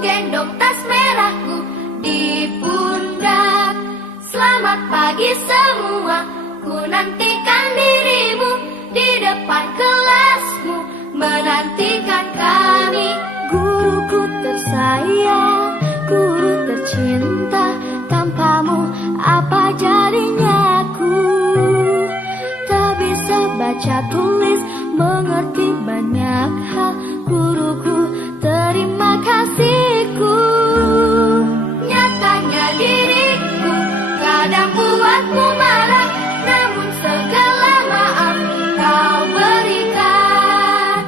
gendong tas merahku di pundak. Selamat pagi semua, ku nantikan dirimu di depan kelasmu, menantikan kami. Guruku tersayang, guru tercinta, tanpamu apa jadinya aku? Tak bisa baca tulis, mengerti banyak hal. Guruku, terima kasihku. Nyatanya diriku kadang buatmu marah, namun segala maaf kau berikan.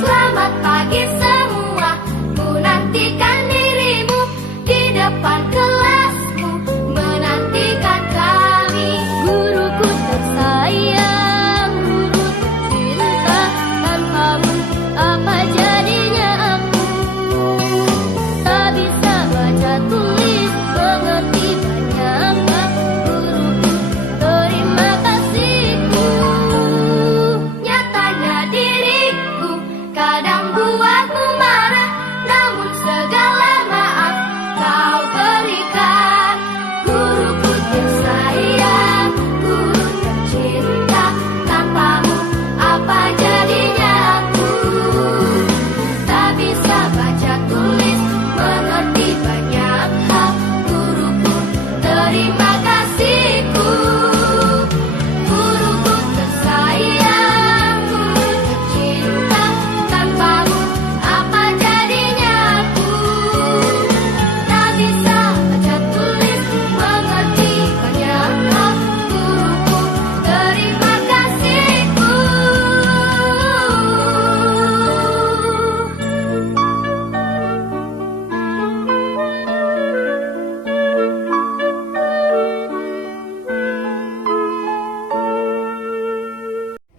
Selamat pagi semua, ku nantikan dirimu di depan kelasmu, menantikan kami. Guruku tersayang, guru tercinta, tanpamu apa jadinya aku? Tak bisa baca tulis, mengerti banyak hal. Guruku, terima kasihku. Nyatanya diriku kadang buatmu marah, namun segala maaf kau berikan. Guruku tersayang, guru tercinta, tanpamu apa jadinya aku? Tak bisa baca tulis, mengerti banyak hal. Guruku, terima kasihku. Guruku tersayang, guru tercinta, tanpamu apa jadinya aku? Tak bisa baca tulis, mengerti banyak hal. Guruku, terima kasihku.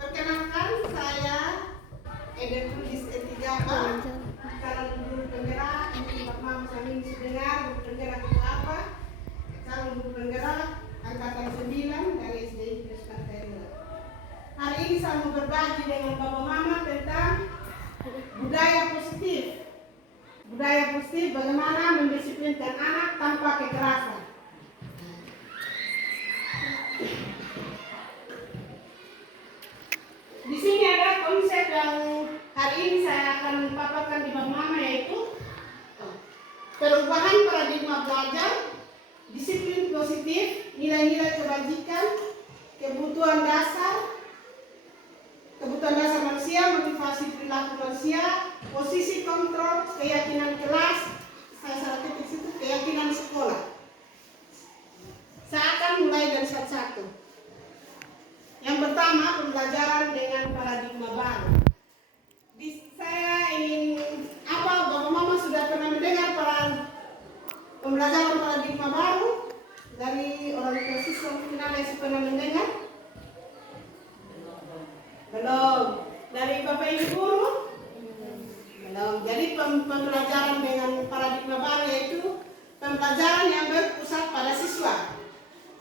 Perkenalkan, saya Eden Tulis E3A, calon guru penggerak. Pak Mam Samin Sudengar, guru penggerak itu apa? Calon guru penggerak angkatan 9 dari SDI Plus Pantai. Hari ini saya mau berbagi dengan Bapak Mama tentang budaya positif. Budaya positif, bagaimana mendisiplinkan anak tanpa kekerasan. Di sini ada konsep yang hari ini saya akan paparkan di Bapak Mama, yaitu perubahan paradigma belajar, disiplin positif, nilai-nilai kebajikan, kebutuhan dasar manusia, motivasi perilaku manusia, posisi kontrol, keyakinan kelas, saya salah ketik situ, keyakinan sekolah. Saya akan mulai dari satu-satu. Yang pertama, pembelajaran dengan paradigma baru. Saya ingin Bapak Mama sudah pernah mendengar pembelajaran paradigma baru dari orang tua siswa, mungkin ada yang pernah mendengar? Belum. Dari Bapak Ibu guru? Belum. Jadi pembelajaran dengan paradigma baru yaitu pembelajaran yang berpusat pada siswa.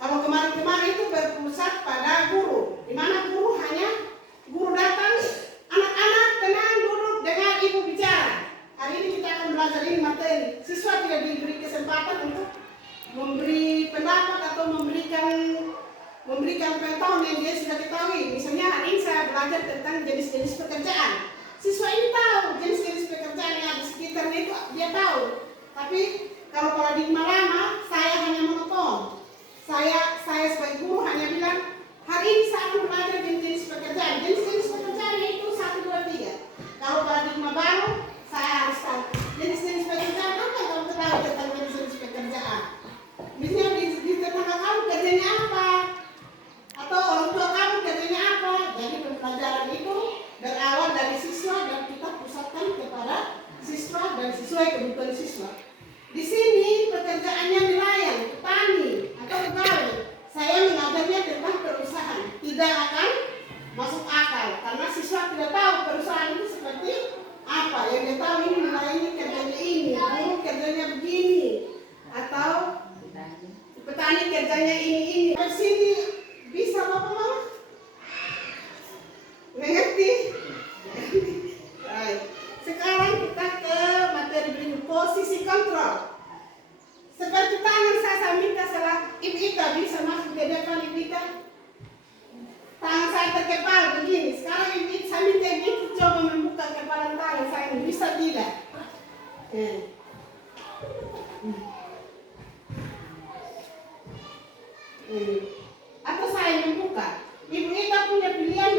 Kalau kemarin-kemarin itu berpusat pada guru, di mana guru datang, anak-anak tenang duduk dengan ibu bicara. Hari ini kita akan belajar ini materi. Siswa tidak diberi kesempatan untuk memberi pendapat atau memberikan pengetahuan yang dia sudah ketahui. Misalnya hari ini saya belajar tentang jenis-jenis pekerjaan. Siswa ini tahu jenis-jenis pekerjaan yang ada di sekitarnya itu dia tahu. Tapi kalau paradigma lama, saya hanya monoton. Saya sebagai guru hanya bilang, hari ini saya akan belajar jenis-jenis pekerjaan. Jenis-jenis pekerjaan itu 1, 2, 3. Kalau paradigma baru, saya harus tahu jenis-jenis pekerjaan apa yang kamu ketahui tentang jenis-jenis pekerjaan. Misalnya di tetangga kamu kerjanya apa? Atau orang tua kamu kerjanya apa? Jadi pembelajaran itu berawal dari siswa dan kita pusatkan kepada siswa dan sesuai kebutuhan siswa. Di sini pekerjaannya nelayan, petani, atau pegawai. Saya mengajarnya tentang perusahaan. Tidak akan masuk akal karena siswa tidak tahu perusahaan itu seperti apa. Yang dia tahu ini nilainya kerjanya ini, guru kerjanya begini, atau petani kerjanya ini. Di sini bisa Bapak Mama? Mengerti? Baik. Sekarang kita ke materi berikut, posisi kontrol. Seperti tangan saya minta salah Ibu Ita bisa masuk ke depan Ibu Ita. Tangan saya terkepal begini. Sekarang Ibu Ita, saya minta Ibu Ita coba membuka kepalan tangan saya ini. Bisa tidak? Atau saya membuka. Ibu Ita punya pilihan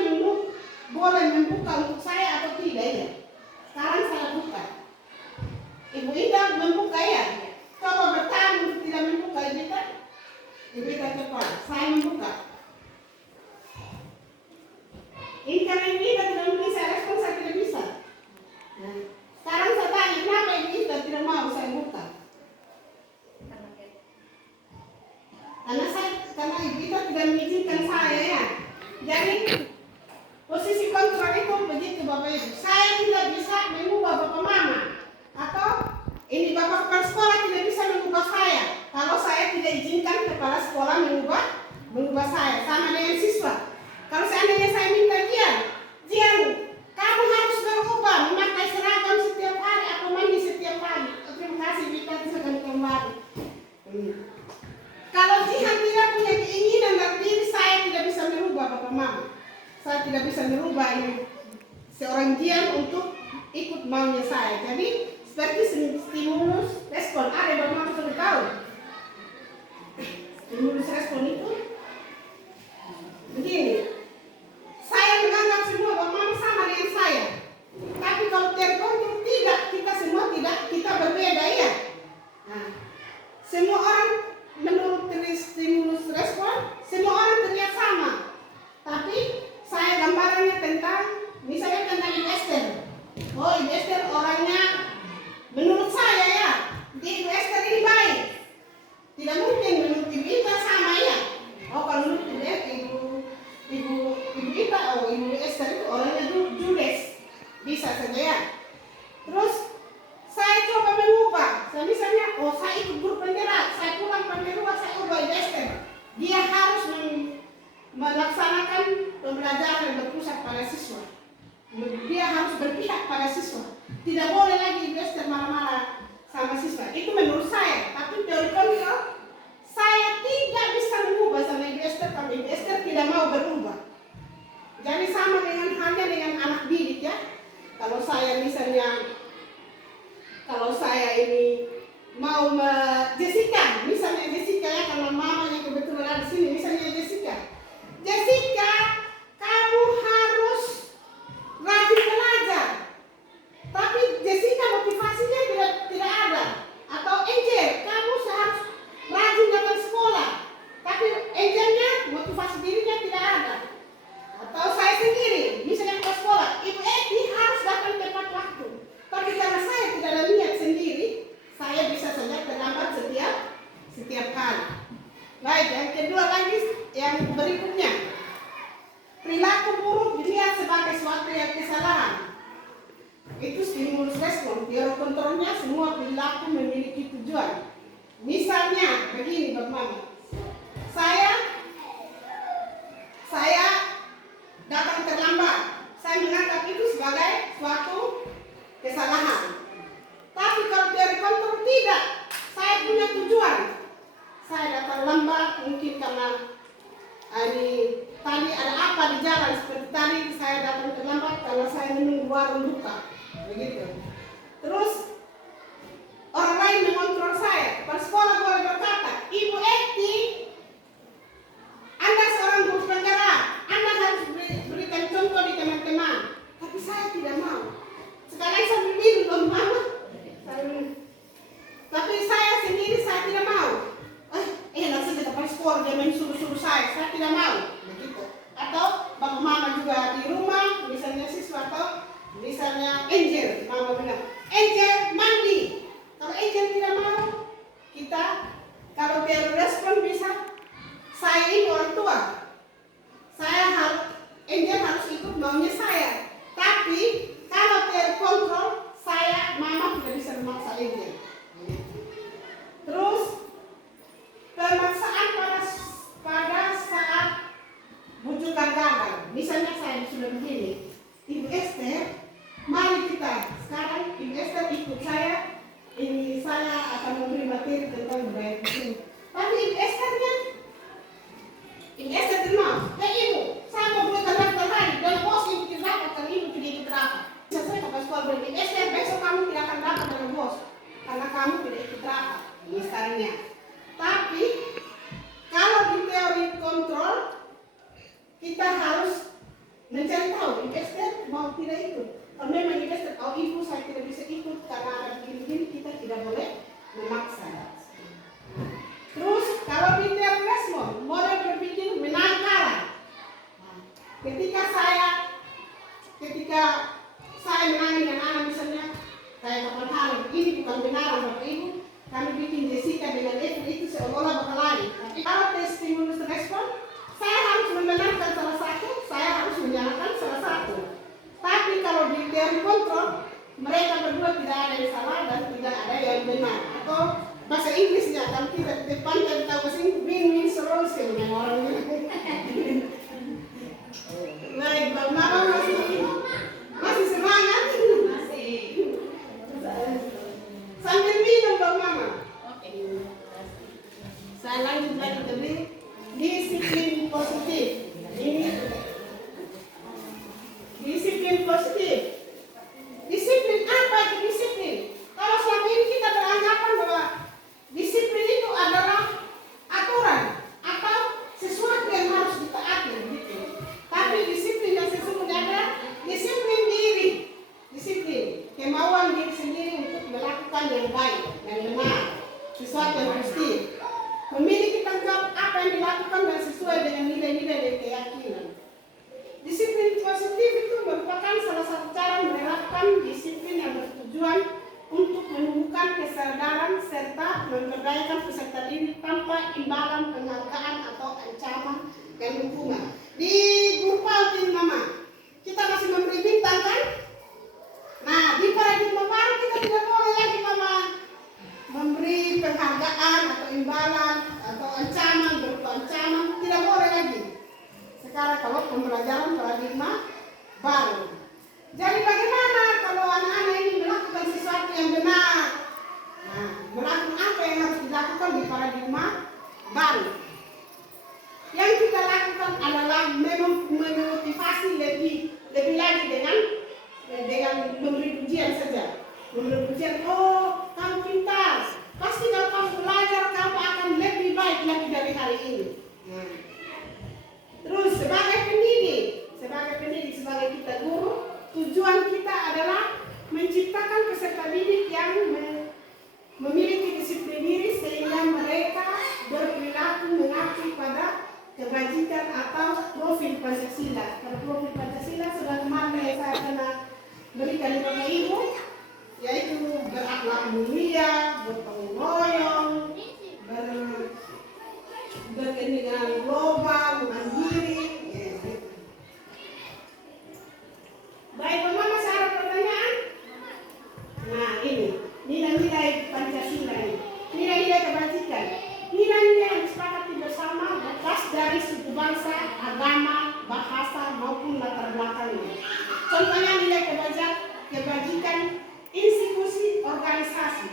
boleh membuka untuk saya atau tidak ya. Sekarang saya buka. Ibu Ita membuka ya. Coba bertahan untuk tidak membuka Ibu Ita. Ibu Ita cepat. Saya membuka. Ini karena Ibu Ita tidak bisa respon, saya tidak bisa. Sekarang saya tanya, kenapa Ibu Ita tidak mau saya buka? Karena Ibu Ita tidak mengizinkan saya ya. Jadi posisi kontrol itu begitu Bapak Ibu. Saya tidak bisa mengubah Bapak Mama. Atau ini Bapak kepala sekolah tidak bisa mengubah saya. Kalau saya tidak izinkan kepala sekolah mengubah saya. Sama dengan siswa. Kalau seandainya saya minta Jian, kamu harus berubah memakai seragam setiap hari atau mandi setiap hari. Terima kasih Bita sudah kembali. Kalau Jihan tidak punya keinginan dan diri, saya tidak bisa merubah Bapak Mama. Saya tidak bisa merubah ini seorang Jian untuk ikut maunya saya. Jadi seperti stimulus respon. Ada Bapak Mama sudah tahu. Stimulus respon itu begini. Saya menganggap semua Bapak Mama sama dengan saya. Tapi kalau terkontrol tidak, kita semua tidak, kita berbeda ya. Nah, semua orang menurut stimulus respon, semua orang terlihat sama. Tapi saya gambarannya tentang, misalnya tentang investor. Oh, investor orangnya menurut saya ya, investor ini baik. Tidak mungkin menurut Ibu Ita sama ya. Oh, kalau menurut Ibu Ita, oh Ibu Esther itu orangnya judes. Bisa saja ya. Terus saya coba mengubah. Saya misalnya, oh saya ikut grup penggerak, saya pulang rumah, saya ubah Esther. Dia harus melaksanakan pembelajaran yang berpusat pada siswa. Dia harus berpihak pada siswa. Tidak boleh lagi Esther marah-marah sama siswa. Itu menurut saya. Tapi teori kontrol, saya tidak bisa mengubah sama Ibu Esther kalau Ibu Esther tidak mau berubah. Jadi sama dengan halnya dengan anak didik ya. Kalau saya misalnya, kalau saya ini mau Jessica, misalnya Jessica ya, karena mamanya kebetulan ada di sini, misalnya Jessica, kamu harus rajin belajar. Tapi Jessica motivasinya tidak ada. Atau Angel, kamu harus rajin datang sekolah. Tapi Angelnya motivasi dirinya tidak ada. Atau saya sendiri, misalnya ke sekolah, Ibu Eti harus datang tepat waktu. Tapi karena saya tidak ada niat sendiri, saya bisa saja terlambat setiap hari. Baik, yang kedua lagi, yang berikutnya, perilaku buruk dilihat sebagai suatu yang kesalahan. Itu stimulus respon. Teori kontrolnya semua perilaku memiliki tujuan. Misalnya begini Bapak Mama, saya datang terlambat, saya menganggap itu sebagai suatu kesalahan. Tapi kalau teori kontrol tidak, saya punya tujuan. Saya datang lambat mungkin karena tadi ada apa di jalan, seperti tadi saya datang terlambat karena saya menunggu warung buka. Begitu. Terus orang lain mengontrol saya. Kepala sekolah boleh berkata, Ibu Eti, Anda seorang guru penggerak, Anda harus berikan contoh di teman-teman. Tapi saya tidak mau. Sekarang saya berbicara dengan Mama. Tapi saya sendiri saya tidak mau. Langsung ke tempat sekolah dia suruh saya tidak mau. Begitu. Atau Bapak Mama juga di rumah, misalnya siswa atau misalnya Angel, Mama bilang, Angel mandi. Kalau Angel tidak mau, kita kalau teori respon bisa, saya ini orang tua. Angel harus ikut maunya saya. sudah begini. Ibu Esther, mari kita sekarang Ibu Esther ikut saya. Ini saya akan memberi materi tentang budaya Kristen. Tapi Ibu Esthernya, Ibu Esther kenal. Ya Ibu, saya mau buat daftar hari dan bos Ibu tidak dapat kalau Ibu tidak ikut rapat. Saya kata sekolah berarti Ibu Esther, besok kamu tidak akan dapat dengan bos karena kamu tidak ikut rapat. Ini sekarangnya. Tapi kalau di teori kontrol kita harus mencari tahu Ibu Esther mau tidak ikut. Kalau memang Ibu Esther, oh Ibu saya tidak bisa ikut karena ada begini-begini, kita tidak boleh memaksa. Terus kalau di teori respon, model berpikir menang kalah. Ketika saya menangin dengan anak misalnya, kayak kapan hari, ini bukan benaran Bapak Ibu, kami bikin Jessica dengan Evan itu seolah-olah bakal lari. Tapi kalau tes stimulus respon, saya harus membenarkan salah satu, saya harus menyalahkan salah satu. Tapi kalau di teori kontrol, mereka berdua tidak ada yang salah dan tidak ada yang benar. Atau bahasa Inggrisnya, kalau tidak depan dan tahu bahasa Inggris, win-win solution yang orang bilang. Baik, Bang Mama masih semangat? Masih. Sambil minum Bang Mama. Oke. Saya lanjut lagi ke disiplin positif. Ini disiplin positif. Disiplin apa itu disiplin? Kalau selama ini kita beranggapan bahwa disiplin itu adalah aturan atau sesuatu yang harus ditaati, gitu. Tapi disiplin yang sesungguhnya adalah disiplin diri, disiplin kemauan diri sendiri untuk melakukan yang baik, yang benar, sesuatu yang positif. Memiliki tanggung jawab apa yang dilakukan dan sesuai dengan nilai-nilai dan keyakinan. Disiplin positif itu merupakan salah satu cara menerapkan disiplin yang bertujuan untuk menumbuhkan kesadaran serta memberdayakan peserta didik tanpa imbalan penghargaan atau ancaman dan hukuman. Di grup Altin Mama, kita masih memberi bintang kan? Nah, di paradigma baru kita tidak boleh lagi Mama memberi penghargaan atau imbalan atau ancaman, berupa ancaman, tidak boleh lagi. Sekarang kalau pembelajaran paradigma baru. Jadi bagaimana kalau anak-anak ini melakukan sesuatu yang benar? Nah, melakukan apa yang harus dilakukan di paradigma baru? Yang kita lakukan adalah memotivasi lebih lagi dengan memberi pujian saja. Memberi pujian, oh kamu pintar, pasti kalau kamu belajar kamu akan lebih baik lagi dari hari ini. Nah. Terus sebagai pendidik, sebagai kita guru, tujuan kita adalah menciptakan peserta didik yang memiliki disiplin diri sehingga mereka berperilaku mengacu pada kebajikan atau profil Pancasila. Kalau profil Pancasila sudah kemarin yang saya pernah berikan kepada Ibu, yaitu berakhlak mulia, bertanggung royong, berkeningan global, mandiri. Baik, Mama, masih ada pertanyaan? Nah, ini nilai-nilai Pancasila ini, nilai-nilai kebajikan, nilai-nilai yang disepakati bersama lepas dari suku bangsa, agama, bahasa maupun latar belakangnya. Contohnya nilai kebajikan institusi organisasi.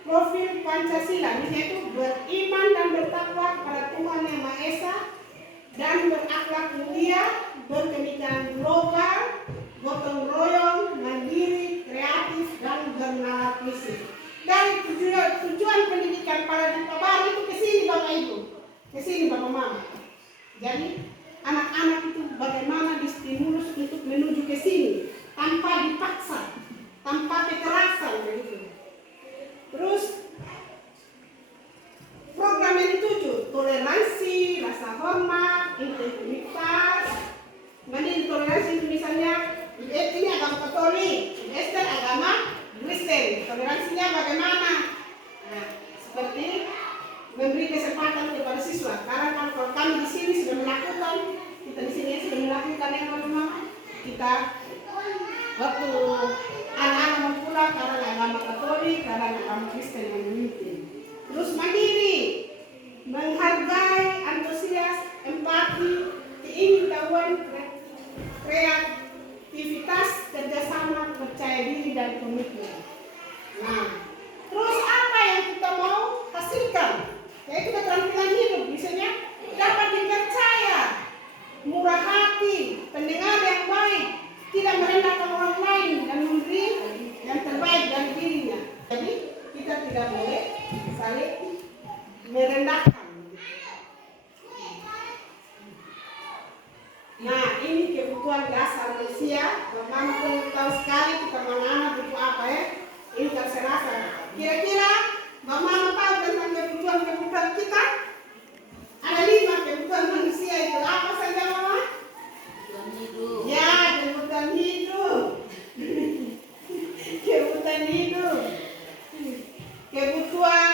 Profil Pancasila yaitu beriman dan bertakwa kepada Tuhan Yang Maha Esa dan berakhlak mulia, berpemikiran global, gotong royong, mandiri, kreatif, dan bernalar fisik. Dari tujuan pendidikan paradigma baru itu ke sini Bapak Ibu, ke sini Bapak Mama. Jadi anak-anak itu bagaimana distimulus untuk menuju ke sini tanpa dipaksa, tanpa kekerasan begitu. Terus program yang dituju toleransi, rasa hormat, integritas. Ini toleransi itu misalnya ini agama Katolik, Kristen agama Kristen. Toleransinya bagaimana? Nah, seperti memberi kesempatan kepada siswa. Karena kalau kami di sini sudah melakukan, kita di sini sudah melakukan yang pertama, kita waktu anak-anak mau pulang karena agama Katolik, karena agama Kristen yang memimpin. Terus mandiri, menghargai, antusias, empati, keingintahuan, dan komitmen. Nah, terus apa yang kita mau hasilkan? Yaitu keterampilan hidup, misalnya dapat dipercaya, murah hati, pendengar yang baik, tidak merendahkan orang lain dan memberi yang terbaik dari dirinya. Jadi kita tidak boleh saling merendahkan. Nah, ini kebutuhan dasar manusia. Mama perlu tahu sekali kita anak-anak butuh apa ya. Ini terserasa. Kira-kira Mama tahu tentang kebutuhan kita? Ada 5 kebutuhan manusia itu. Apa saja Mama? Kebutuhan hidup. Ya, kebutuhan hidup. Kebutuhan hidup. Kebutuhan.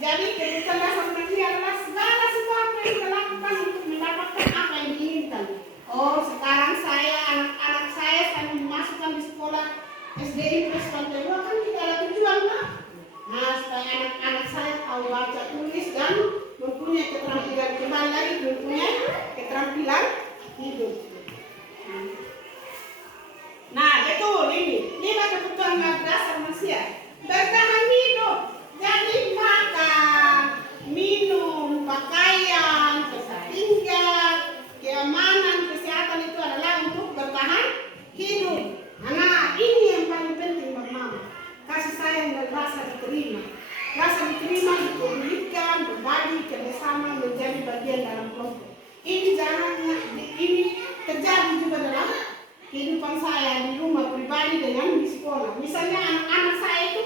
Jadi kebutuhan dasar manusia adalah segala sesuatu yang kita lakukan untuk mendapatkan apa yang diinginkan. Oh, sekarang anak-anak saya memasukkan di sekolah SD Impres Pantai Luar, kan kita ada tujuan kan? Nah, supaya anak-anak saya tahu baca tulis dan mempunyai keterampilan, kembali lagi mempunyai keterampilan hidup. Nah, betul ini 5 kebutuhan dasar manusia. Bertahan hidup, jadi makan, minum, pakaian, tempat tinggal, keamanan, kesehatan itu adalah untuk bertahan hidup. Nah, ini yang paling penting buat Mama. Kasih sayang dan rasa diterima. Rasa diterima, dipulihkan, berbagi, kerjasama, menjadi bagian dalam kelompok. Ini terjadi juga dalam kehidupan saya di rumah pribadi dengan di sekolah. Misalnya anak-anak saya itu,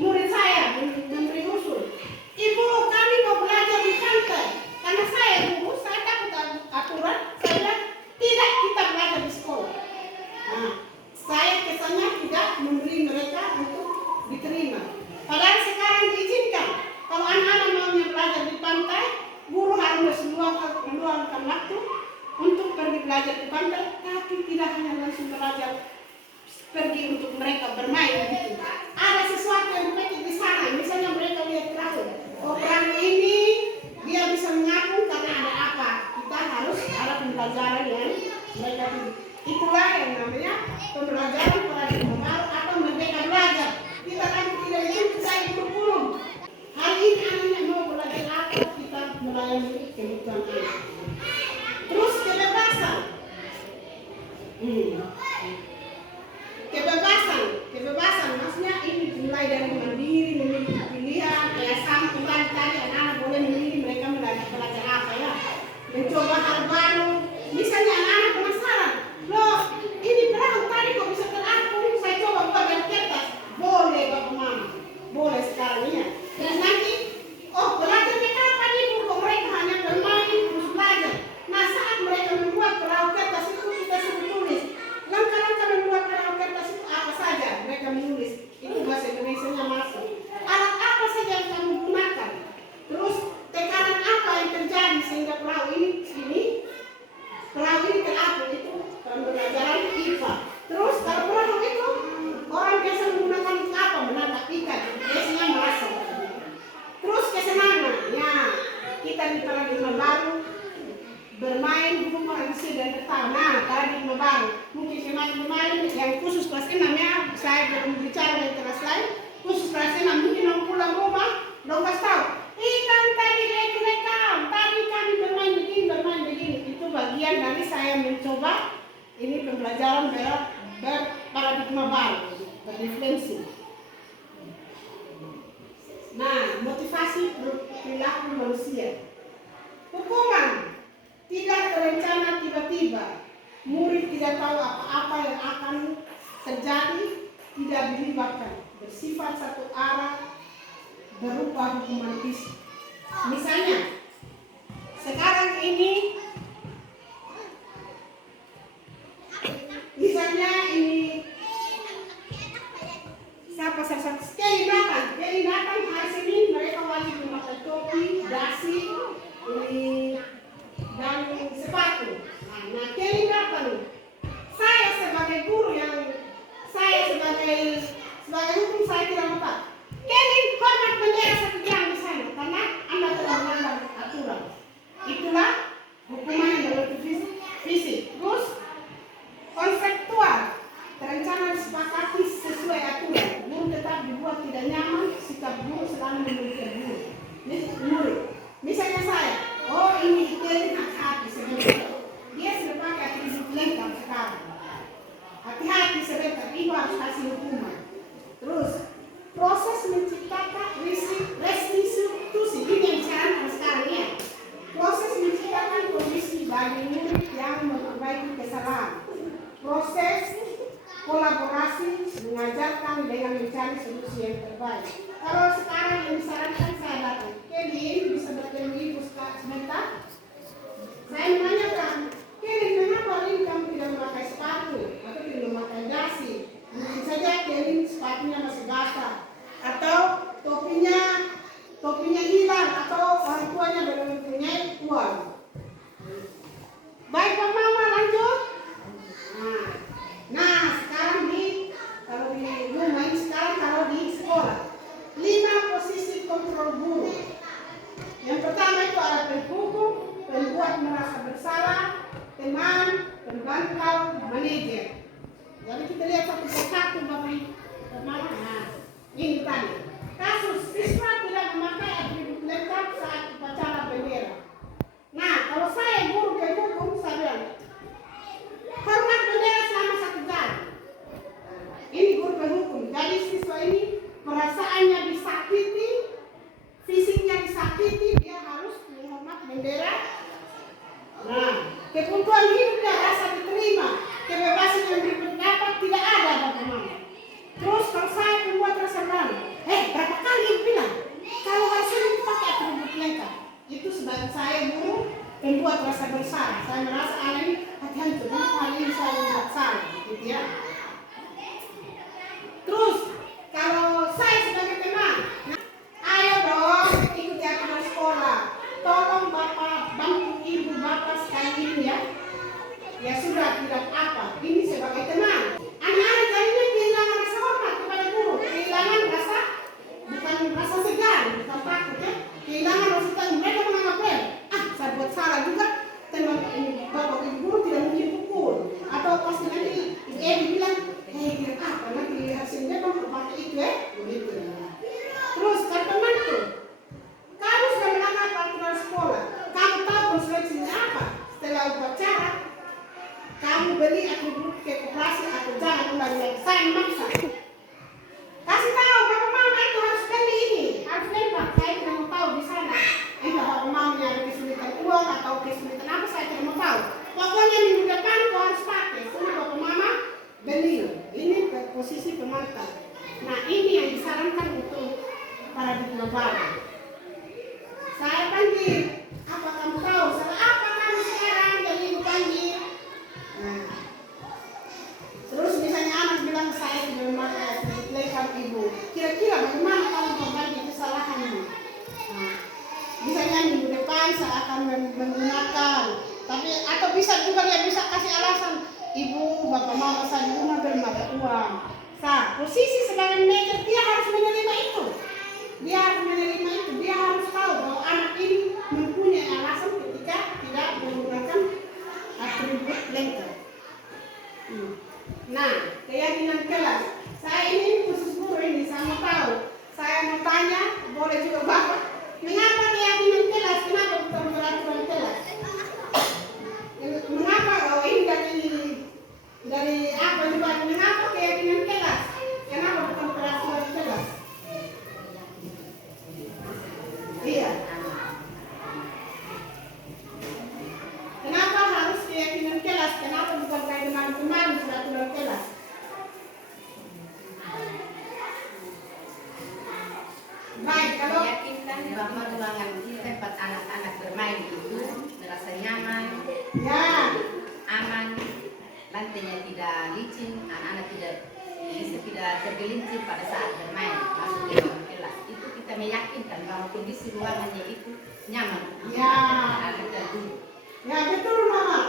murid saya memberi usul, Ibu, kami mau belajar di pantai. Karena saya dulu, saya takut aturan, saya bilang, tidak, kita belajar di sekolah. Nah, saya kesannya tidak memberi mereka untuk diterima. Padahal sekarang diizinkan. Kalau anak-anak maunya belajar di pantai, guru harus meluangkan waktu untuk pergi belajar di pantai, tapi tidak hanya langsung belajar pergi untuk mereka bermain gitu. Ada sesuatu yang penting di sana. Misalnya mereka lihat perahu. Oh, perahu ini dia bisa mengapung karena ada apa? Kita harus ada pembelajaran yang mereka pilih. Itulah yang namanya pembelajaran paradigma baru atau merdeka belajar. Kita kan tidak ingin kita berkurung. Hari ini anaknya mau belajar apa, kita melayani kebutuhan anak. Terus kebebasan. Kebebasan maksudnya ini mulai dari mandiri, memiliki pilihan, kayak sama kembali tadi anak-anak boleh memilih mereka belajar apa ya, mencoba hal baru. Misalnya anak-anak penasaran, loh ini perahu tadi kok bisa terapung, saya coba buat dari kertas. Boleh Bapak Mama, boleh sekarang ya. Terus nanti, oh belajarnya kapan ibu? Kok mereka hanya bermain terus belajar. Nah, saat mereka membuat perahu kertas itu kita suruh tulis. Langkah-langkah membuat perahu kertas itu apa saja mereka menulis. Itu bahasa Indonesianya masuk. Alat apa saja yang kamu gunakan. Terus tekanan apa yang terjadi sehingga perahu ini terapung, itu pembelajaran IPA. Terus kalau perahu itu orang biasa menggunakan apa? Menangkap ikan. Biasanya masuk. Terus kesenangan. Ya, kita di paradigma baru bermain di rumah isi dan ketawa. Nah, paradigma baru. Mungkin kemarin yang khusus kelas 6 ya, saya belum bicara dengan kelas lain. Khusus kelas 6 mungkin orang pulang rumah, dong kasih tahu. Ikan tadi rekam, tadi kami bermain begini. Itu bagian dari saya mencoba ini pembelajaran berparadigma baru, berdifferensi. Nah, motivasi perilaku manusia. Hukuman tidak terencana tiba-tiba. Murid tidak tahu apa-apa yang akan terjadi, tidak dilibatkan. Bersifat satu arah, berupa hukuman fisik. Misalnya, sekarang ini, siapa Kelly datang hari Senin, mereka wajib memakai topi, dasi, dan sepatu. Nah, Kelly datang. Saya sebagai guru saya sebagai hukum saya tidak mau. Kelly hormat bendera 1 jam di sana karena Anda telah melanggar aturan. Itulah hukuman yang berbentuk fisik. Terus konseptual, terencana disepakati sesuai dalam memberikan murid. Misalnya saya, oh ini dia hati sebenarnya. Dia sudah pakai atribut lengkap sekarang. Hati-hati sebentar, ibu harus kasih hukuman. Terus proses menciptakan restitusi ini yang sekarang ya. Proses menciptakan kondisi bagi murid yang memperbaiki kesalahan. Proses kolaborasi mengajarkan dengan mencari solusi yang terbaik. Kalau sekarang yang disarankan saya datang, Kevin bisa bertemu ibu sebentar. Saya menanyakan, Kevin kenapa ini kamu tidak memakai sepatu atau tidak memakai dasi? Mungkin saja Kevin sepatunya masih basah atau topinya hilang atau orang tuanya belum mempunyai uang. Baik Pak Mama, lanjut. Nah sekarang kalau di rumah ini sekarang kalau di sekolah 5 posisi kontrol guru. Yang pertama itu ada penghukum, pembuat merasa bersalah, teman, pembantau, manajer. Jadi kita lihat satu persatu Bapak Mama. Nah, ini tadi kasus siswa tidak memakai atribut lengkap saat upacara bendera. Nah kalau saya guru penghukum saya bilang hormat bendera selama 1 jam. Ini guru penghukum. Jadi siswa ini perasaannya disakiti, fisiknya disakiti, dia harus menghormat bendera. Nah, kebutuhan hidupnya rasa diterima, kebebasan yang berpendapat tidak ada Bapak Mama. Terus kalau saya membuat rasa malu, berapa kali ibu bilang kalau hasilnya pakai atribut lengkap. Itu sebagai saya guru membuat rasa bersalah. Saya merasa anak ini hati-hati, kali ini saya membuat salah, gitu ya. Terus kalau saya sebagai teman, ayo dong ikuti aturan sekolah. Tolong Bapak bantu ibu bapak sekali ini ya. Ya sudah tidak apa. Ini sebagai teman. Anak-anak jadinya kehilangan rasa hormat kepada guru, kehilangan rasa bukan rasa segan, bukan takut ya. Kehilangan rasa takut. Mereka menganggap saya buat salah juga. Teman bapak ibu guru tidak mungkin pukul. Atau pasti nanti bilang, tidak apa nanti hasilnya kamu pakai itu ya. Begitu. Terus kata teman tuh, kamu sudah melanggar peraturan sekolah. Kamu tahu konsekuensinya apa? Setelah upacara, kamu beli atribut ke koperasi atau jangan ulangi lagi. Saya memaksa. Kasih tahu Bapak Mama itu harus beli ini, harus lempar. Saya tidak mau tahu di sana. Entah Bapak Mama ada kesulitan uang atau kesulitan apa, saya tidak mau tahu. Pokoknya minggu depan kau harus pakai. Sudah Bapak Mama beli. Ini posisi pemantau. Nah ini yang disarankan untuk para diploma baru. Saya panggil, apa kamu tahu? Salah apa kamu sekarang? Jadi ibu panggil. Nah, terus misalnya anak bilang saya tidak memakai atribut lengkap ibu. Kira-kira bagaimana kamu membagi kesalahanmu? Nah, misalnya minggu depan saya akan menggunakan. Tapi atau bisa juga dia bisa kasih alasan, ibu, bapak mama saya di rumah belum ada uang. Nah, posisi sebagai manajer dia harus menerima itu. Dia harus menerima itu. Dia harus tahu bahwa anak ini mempunyai alasan ketika tidak menggunakan atribut lengkap. Nah, keyakinan kelas. Saya ini khusus guru ini, saya mau tahu. Saya mau tanya, boleh juga Bapak, mengapa keyakinan kelas? Kenapa bukan peraturan kelas? Mengapa? Oh ini dari apa juga? Mengapa keyakinan kelas? Kenapa bukan peraturan kelas? Iya. Kenapa harus keyakinan kelas? Kenapa bukan kayak teman-teman peraturan kelas? Baik, kalau Meyakinkan bahwa ruangan tempat anak-anak bermain itu merasa nyaman, ya, aman, lantainya tidak licin, anak-anak tidak tergelincir pada saat bermain masuk ke dalam kelas. Itu kita meyakinkan bahwa kondisi ruangannya itu nyaman. Ya. Anak dan guru. Ya betul Mama.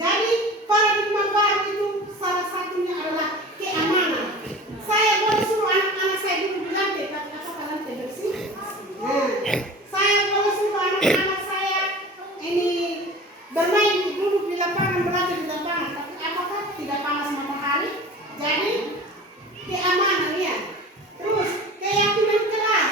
Jadi paradigma baru itu salah satunya adalah keamanan. Saya boleh suruh anak-anak saya dulu di lantai, tapi apakah lantai bersih? Nah, saya boleh suruh anak-anak saya ini bermain duduk di lapangan, belajar di lapangan, tapi apakah tidak panas matahari? Jadi keamanan ya. Terus keyakinan kelas.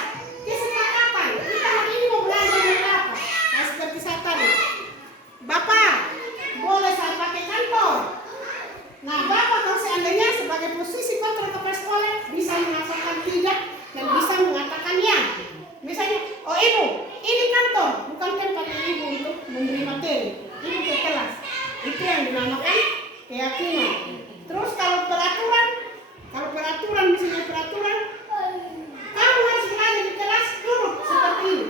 keyakinan. Terus kalau peraturan misalnya peraturan, kamu harus belajar di kelas duduk seperti ini.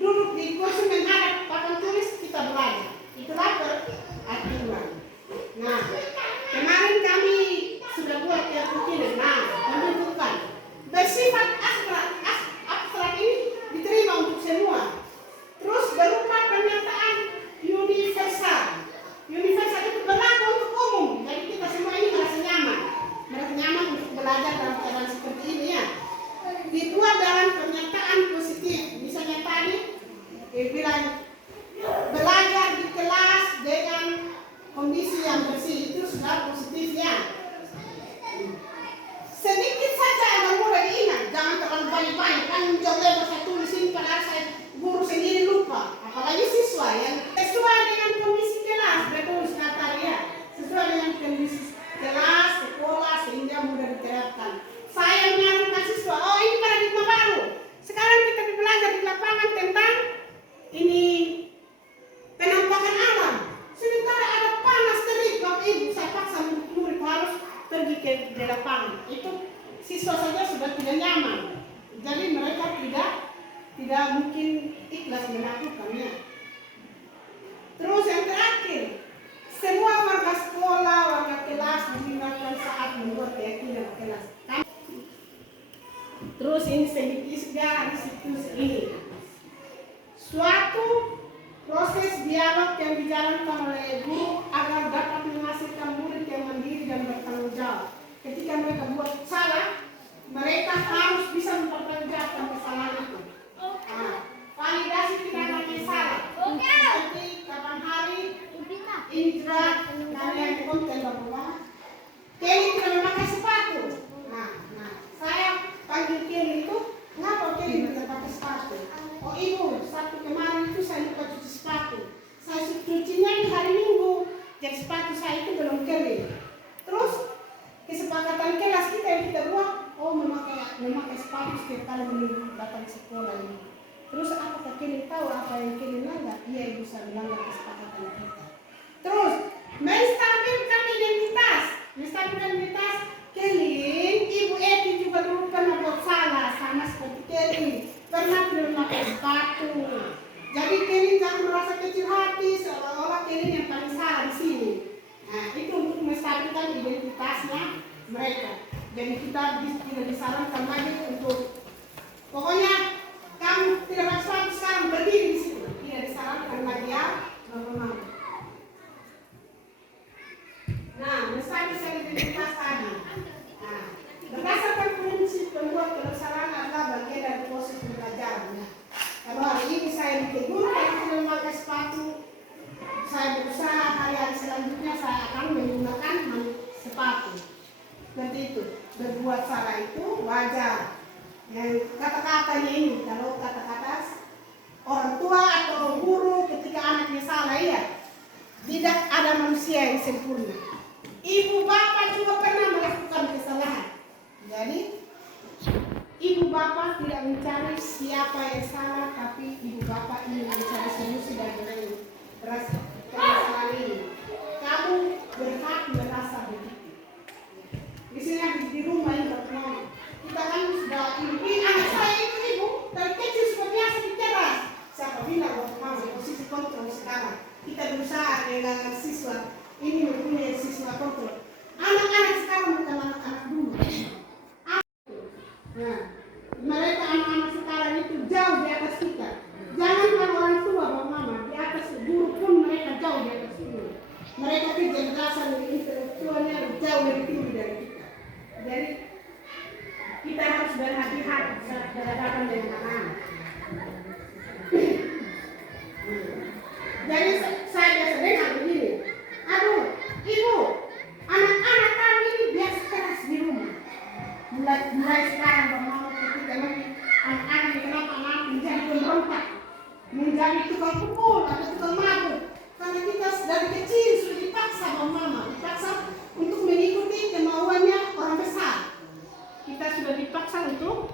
Duduk di kursi menghadap papan tulis, kita belajar. Itulah peraturan. Nah, kemarin kami sudah buat yang begini. Nah, menentukan bersifat abstrak ini diterima untuk semua. Terus berupa pernyataan universal. Universal itu berlaku untuk umum. Jadi kita semua ini merasa nyaman untuk belajar dalam keadaan seperti ini ya. Dibuat dalam pernyataan positif. Misalnya tadi bilang belajar di kelas dengan kondisi yang bersih, itu sudah positif ya. Sedikit saja agar mudah diingat, jangan terlalu banyak-banyak. Kan jauh lebar saya tulis ini padahal saya guru sendiri lupa. Apalagi siswa yang sesuai dengan kondisi kelas, betul kata dia. Sesuai dengan kondisi kelas, sekolah sehingga mudah diterapkan. Saya menyarankan siswa, oh ini paradigma baru. Sekarang kita belajar di lapangan tentang ini penampakan alam. Sementara ada panas terik, Bapak Ibu, saya paksa murid harus pergi ke lapangan. Itu siswa saja sudah tidak nyaman. Jadi mereka tidak mungkin ikhlas melakukannya. Terus yang terakhir, semua warga sekolah, warga kelas menggunakan saat membuat keyakinan kelas. Terus ini sedikit di situ ini. Suatu proses dialog yang dijalankan oleh guru agar dapat menghasilkan murid yang mandiri dan bertanggung jawab. Ketika mereka buat salah, mereka harus bisa mempertanggungjawabkan kesalahan itu. Nah, validasi tindakan salah. Seperti kapan hari, Indra dan yang konten bahwa Kelly tidak memakai sepatu. Nah, saya panggil Kelly itu, kenapa Kelly tidak pakai sepatu? Oh ibu, Sabtu kemarin itu saya lupa cuci sepatu. Saya cucinya di hari Minggu, jadi sepatu saya itu belum kering. Terus kesepakatan kelas kita yang kita buat, oh memakai sepatu setiap kali minggu datang sekolah ini. Terus apakah Kelly tahu apa yang Kelly langgar? Iya ibu, saya melanggar kesepakatan kita. Terus menstabilkan identitas. Kelly, ibu Eti juga dulu pernah buat salah sama seperti Kelly. Pernah tidak memakai sepatu. Jadi Kelly jangan merasa kecil hati seolah-olah Kelly yang paling salah di sini. Nah, itu untuk menstabilkan identitasnya mereka. Jadi kita tidak disarankan lagi untuk pokoknya kamu tidak pakai sepatu sekarang berdiri di situ. Tidak disarankan lagi ya, teman-teman. Nah, menstabilkan identitas tadi. Nah, berdasarkan prinsip pembuat kesalahan adalah bagian dari proses pembelajaran. Kalau hari ini saya ditegur karena tidak memakai sepatu, saya berusaha hari-hari selanjutnya saya akan menggunakan sepatu. Seperti itu. Berbuat salah itu wajar. Yang kata-katanya ini, kalau kata-kata orang tua atau guru ketika anaknya salah ya, tidak ada manusia yang sempurna. Ibu bapak juga pernah melakukan kesalahan. Jadi ibu bapak tidak mencari siapa yang salah, tapi ibu bapak ingin mencari solusi dari kesalahan ini. Kamu berhak merasa begitu. Misalnya di rumah ini kita kan sudah ini anak saya itu ibu dari kecil sudah biasa di teras. Siapa bilang waktu mama posisi kontrol sekarang? Kita berusaha dengan siswa ini mempunyai siswa kontrol. Anak-anak sekarang bukan anak-anak dulu. Nah, mereka anak-anak sekarang itu jauh di atas kita. Jangankan orang tua, bapak mama, di atas guru pun mereka jauh di atas kita. Mereka kecerdasan intelektualnya jauh lebih tinggi dari kita. Jadi kita harus berhati-hati saat berhadapan dengan anak-anak. Jadi saya biasa dengar begini, aduh ibu, anak-anak kami ini biasa keras di rumah. Mulai sekarang mama ketika nanti anak-anak kenapa anak menjadi pemberontak, menjadi tukang pukul atau tukang mabuk, karena kita dari kecil sudah dipaksa mama, dipaksa untuk mengikuti kemauannya orang besar. Kita sudah dipaksa untuk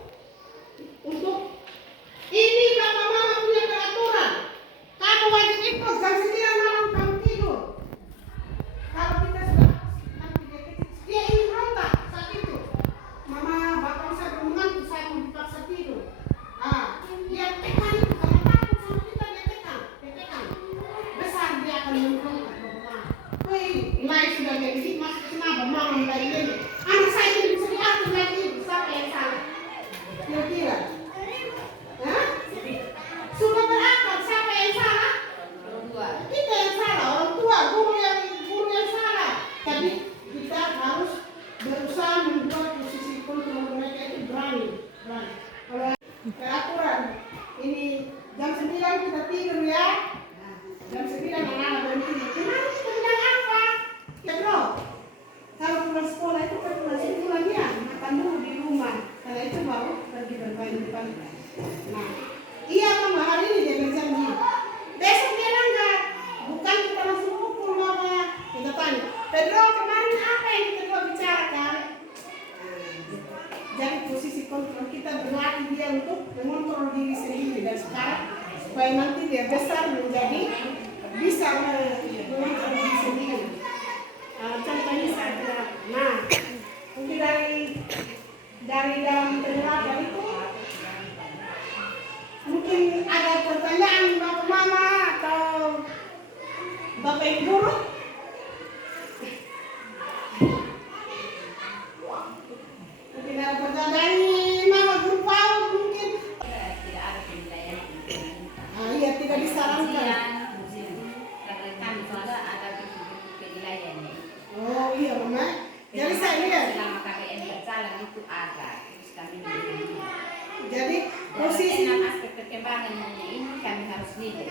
membayar ini. Anak saya tidak bisa diatur lagi, siapa yang salah? Kira-kira? Hah? Sudah berakal, siapa yang salah? Orang tua. Kita yang salah, orang tua, guru yang salah. Tapi kita harus berusaha membuat posisi kontrol mereka itu berani. Kalau peraturan ini jam 9 kita tidur ya. Nah, jam 9 anak-anak berhenti. Kemarin kita bilang apa? Ya bro, kalau pulang sekolah itu kan pulang ya, makan dulu di rumah. Karena itu baru pergi bermain di pantai. Nah, iya mama hari ini dia berjanji. Besok dia enggak. Bukan kita langsung pukul mama. Kita tanya, Pedro kemarin apa yang kita dua bicarakan? Jadi posisi kontrol kita berlatih dia untuk mengontrol diri sendiri dan sekarang supaya nanti dia besar menjadi bisa mengontrol diri sendiri. Contohnya saja, nah mungkin dari dalam penerapan itu mungkin ada pertanyaan bapak mama atau bapak ibu guru. Mungkin ada pertanyaan dari mama guru PAUD mungkin. Tidak ada penilaian. Iya tidak disarankan. Karena kami juga ada penilaian. Oh iya mama. Jadi saya lihat. Selama KKN berjalan itu ada. Terus kami Jadi posisi dalam aspek perkembangan ini kami harus nilai.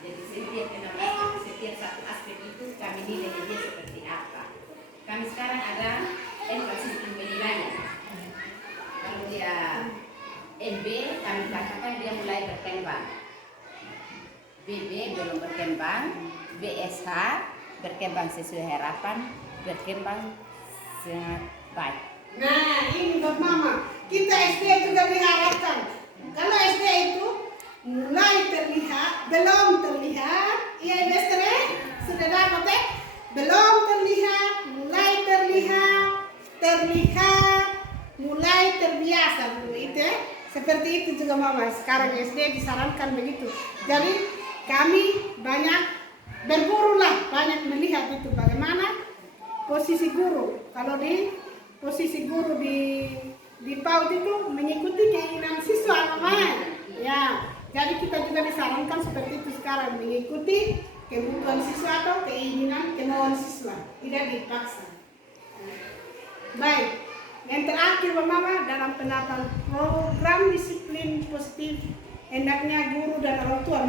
Jadi setiap satu aspek itu kami nilai dia seperti apa. Kami sekarang ada sistem penilaian. Kalau dia MB, kami katakan dia mulai berkembang. BB belum berkembang, BSH berkembang sesuai harapan, berkembang sangat baik. nah ini buat mama. Kita SD juga diharapkan. Kalau SD itu mulai terlihat, belum terlihat, iya Bester sudah dapat belum terlihat, mulai terlihat, mulai terbiasa itu seperti itu juga mama. Sekarang SD disarankan begitu. Jadi kami banyak berguru lah, banyak melihat itu bagaimana posisi guru. Kalau di posisi guru di PAUD itu mengikuti keinginan siswa namanya. Ya, jadi kita juga disarankan seperti itu sekarang, mengikuti kebutuhan siswa atau kemauan siswa, tidak dipaksa. Baik, yang terakhir mama dalam penerapan program disiplin positif, hendaknya guru dan orang tua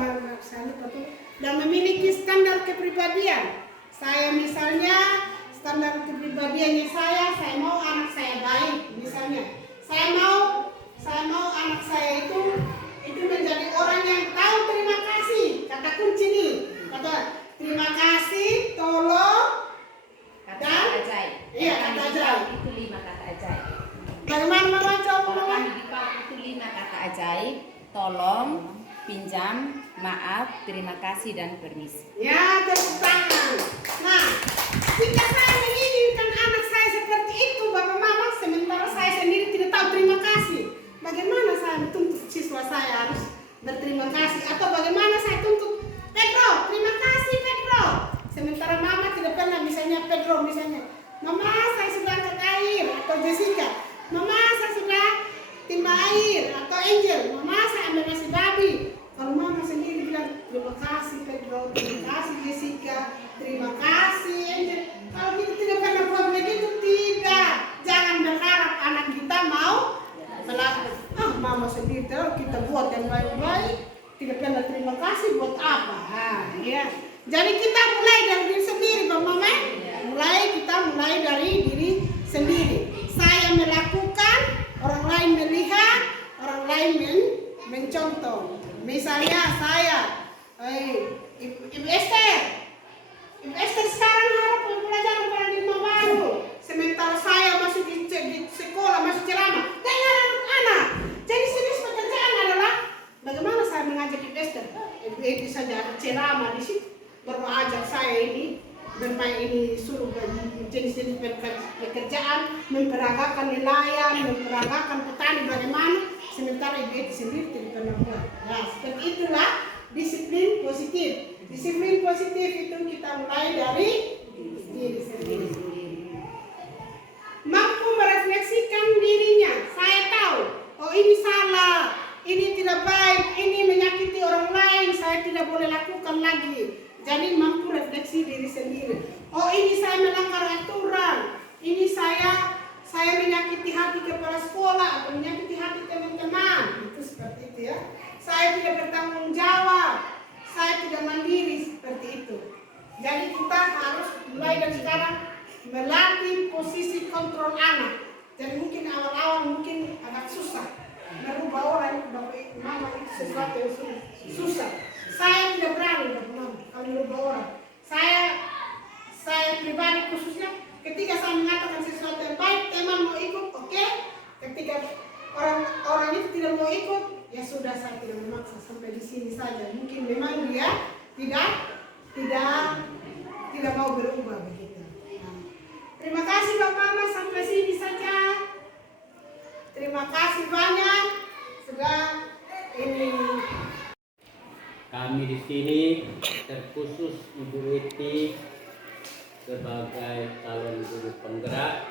dan memiliki standar kepribadian. Saya misalnya standar kepribadiannya saya mau anak saya baik, misalnya saya mau anak saya itu menjadi orang yang tahu terima kasih. Kata kunci nih, kata terima kasih, tolong, dan ajaib. Iya, kata ajaib. Itu 5 kata ajaib. Bagaimana mama coba Kalau mama? kami di PAUD itu 5 kata ajaib: tolong, pinjam, maaf, terima kasih, dan permisi. Ya, tepuk tangan. Nah, jika saya menginginkan anak saya seperti itu, bapak mama, sementara saya sendiri tidak tahu terima kasih, bagaimana saya tuntut siswa saya harus berterima kasih? Atau bagaimana saya tuntut Pedro, terima kasih Pedro, sementara mama tidak pernah. Misalnya Pedro, mama saya sudah angkat air, atau Jessica, mama saya sudah timba air, atau Angel, mama saya ambil nasi babi. Kalau mama sendiri bilang terima kasih Pedro, terima kasih Jessica, terima kasih Angel. Kalau kita tidak pernah buat begitu, tidak. Jangan berharap anak kita mau melakukan. Mama sendiri tahu kita buat yang baik-baik, tidak pernah terima kasih buat apa? Ya. Jadi kita mulai dari diri sendiri, mama. Kita mulai dari diri sendiri. Saya melakukan, orang lain melihat, orang lain mencontoh. Misalnya saya, Ibu Esther sekarang harus belajar paradigma baru. Sementara saya masih di sekolah, masih ceramah. Dengar anak-anak. Jadi jenis pekerjaan adalah bagaimana saya mengajak Ibu Esther. Ibu Esther saja ada ceramah di situ. Baru ajak saya ini bermain ini, suruh jenis-jenis pekerjaan, memperagakan nelayan, memperagakan petani bagaimana. Sementara Ibu Esther sendiri tidak pernah buat. Nah, seperti itulah disiplin positif. Disiplin positif itu kita mulai dari diri sendiri. dari sekarang melatih posisi kontrol anak. Jadi mungkin awal-awal mungkin agak susah merubah orang itu mama itu sesuatu yang susah. Saya tidak berani mama kalau merubah orang. Saya pribadi khususnya ketika saya mengatakan sesuatu yang baik, teman mau ikut, oke. Ketika orang itu tidak mau ikut, ya sudah, saya tidak memaksa, sampai di sini saja. Mungkin memang dia tidak mau berubah begitu. Nah, terima kasih Bapak Mama, sampai sini saja. Terima kasih banyak sudah ini. Kami di sini terkhusus Ibu Witi sebagai calon guru penggerak.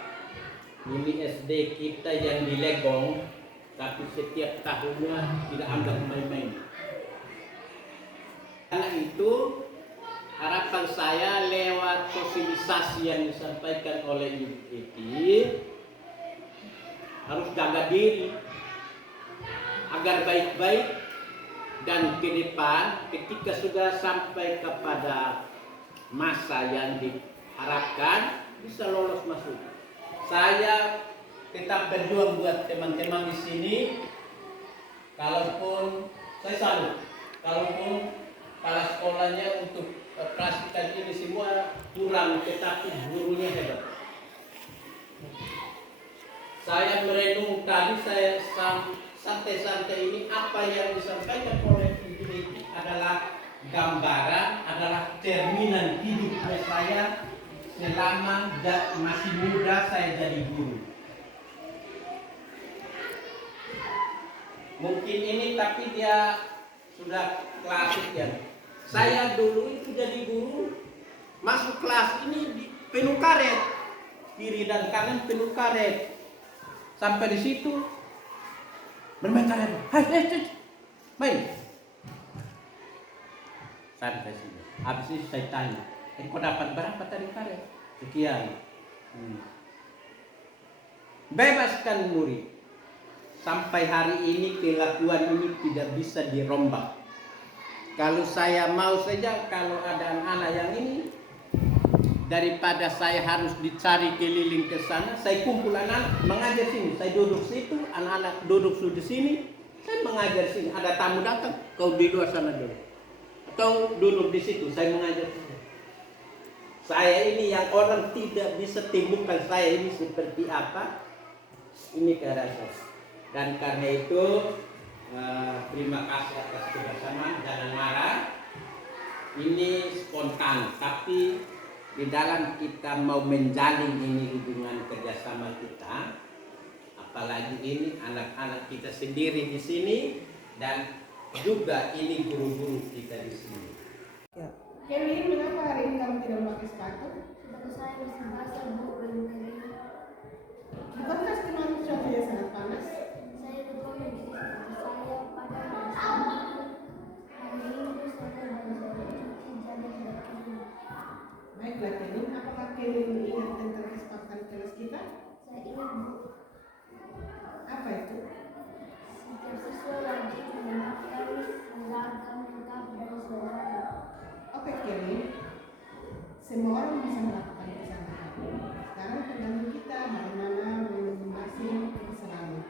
Ini SD kita yang di Legong, tapi setiap tahunnya tidak anggap main-main. Karena itu harapan saya lewat sosialisasi yang disampaikan oleh Ibu Witi harus jaga diri agar baik-baik, dan ke depan ketika sudah sampai kepada masa yang diharapkan bisa lolos masuk. Saya tetap berjuang buat teman-teman di sini. Kalaupun saya salut, kalaupun kepala sekolahnya untuk operasikan ini semua kurang, tetapi gurunya hebat. Saya merenung tadi, saya santai-santai ini, apa yang disampaikan oleh Ibu Witi adalah gambaran, adalah cerminan hidupnya saya selama masih muda saya jadi guru. Mungkin ini tapi dia sudah klasik ya. Saya dulu itu jadi guru, masuk kelas ini penuh karet, kiri dan kanan penuh karet. Sampai di situ bermain karet. Hai, main. Sampai sini. Habis itu saya tanya, kau dapat berapa tadi karet? Sekian. Bebaskan murid. Sampai hari ini kelakuan ini tidak bisa dirombak. Kalau saya mau saja, kalau ada anak yang ini, daripada saya harus dicari keliling ke sana, saya kumpul anak mengajar sini. Saya duduk situ, anak-anak duduk di sini, saya mengajar sini. Ada tamu datang, kau di luar sana dulu. Atau duduk di situ, saya mengajar sini. Saya ini yang orang tidak bisa temukan saya ini seperti apa, ini keadaan saya. Dan karena itu terima kasih atas kebersamaan, jangan marah. Ini spontan, tapi di dalam kita mau menjalin ini hubungan kerjasama kita, apalagi ini anak-anak kita sendiri di sini dan juga ini guru-guru kita di sini. Kevin, mengapa hari ini kamu tidak memakai sepatu? Sepatu saya masih basah, Bu, belum kering. Bukankah kemarin cuacanya sangat panas? Saya lupa mencuci sepatu saya pada hari Minggu saja dan saya cuci jadi tidak kering. Baiklah Kevin, apakah Kevin ingat tentang kesepakatan kelas kita? Saya ingat, Bu, Apa itu? setiap siswa wajib mengenakan seragam lengkap dan seragam. Oke Kevin, semua orang bisa melakukan kesalahan. Sekarang tergantung kita bagaimana masing-masing kesalahan.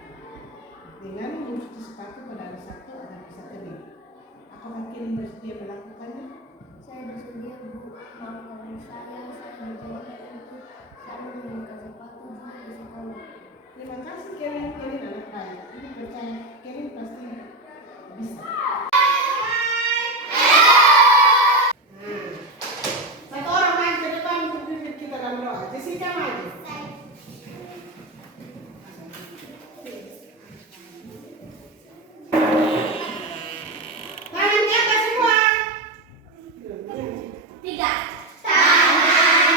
Dengan mencuci sepatu pada hari Sabtu agar bisa kering. Apakah Kevin bersedia melakukannya? Saya bersedia, Bu. Maafkan saya berjanji untuk selalu memakai sepatu juga di sekolah. Terima kasih Kevin, Kevin anak baik. Ini percaya Kevin pasti bisa. Satu orang maju ke depan untuk pimpin kita dalam doa. Jessica maju. Tangan di atas semua. 3. Tangan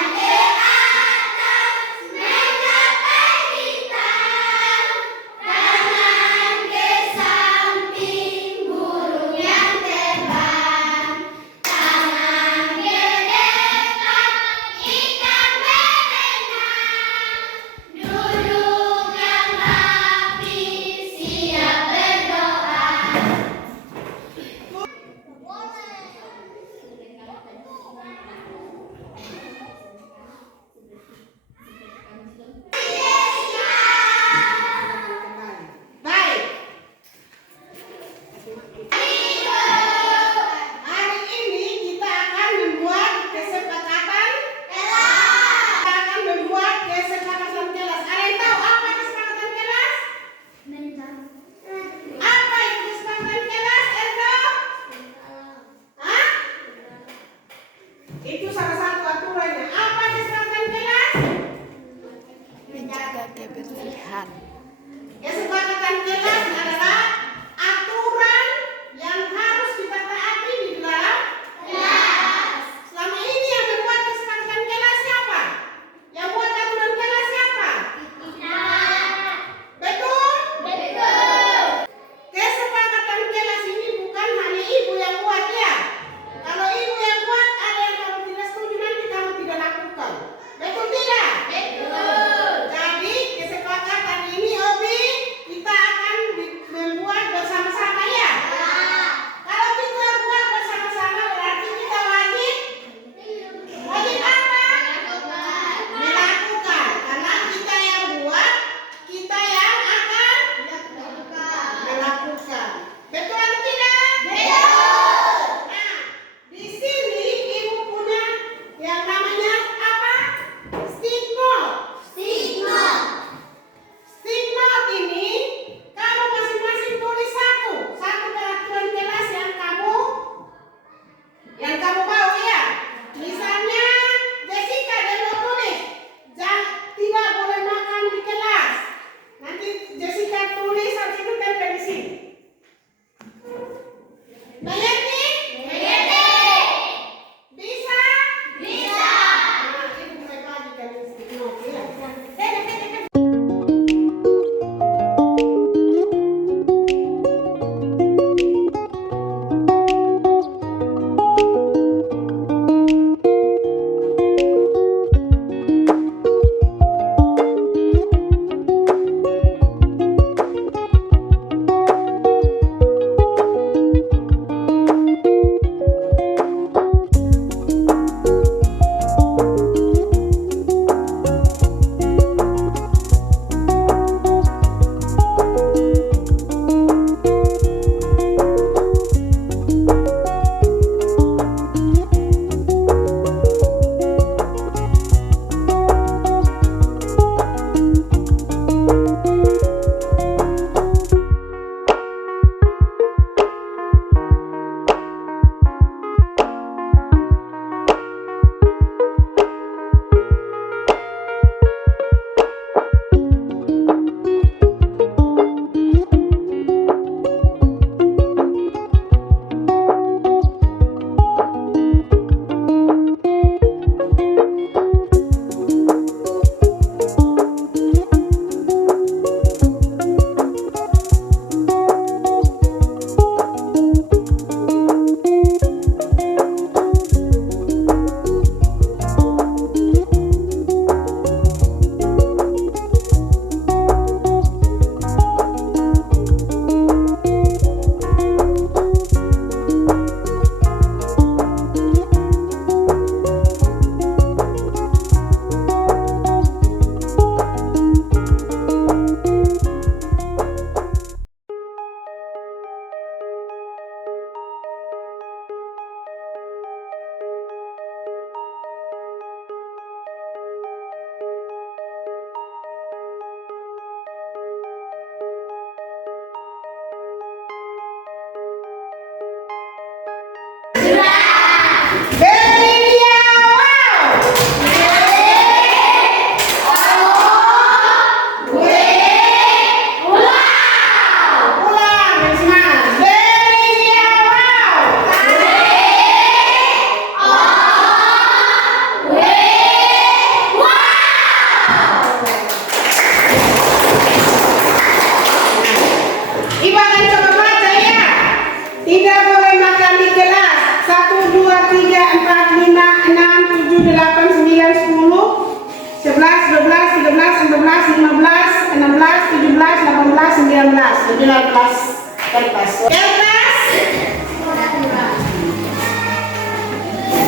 19 kertas. Kertas.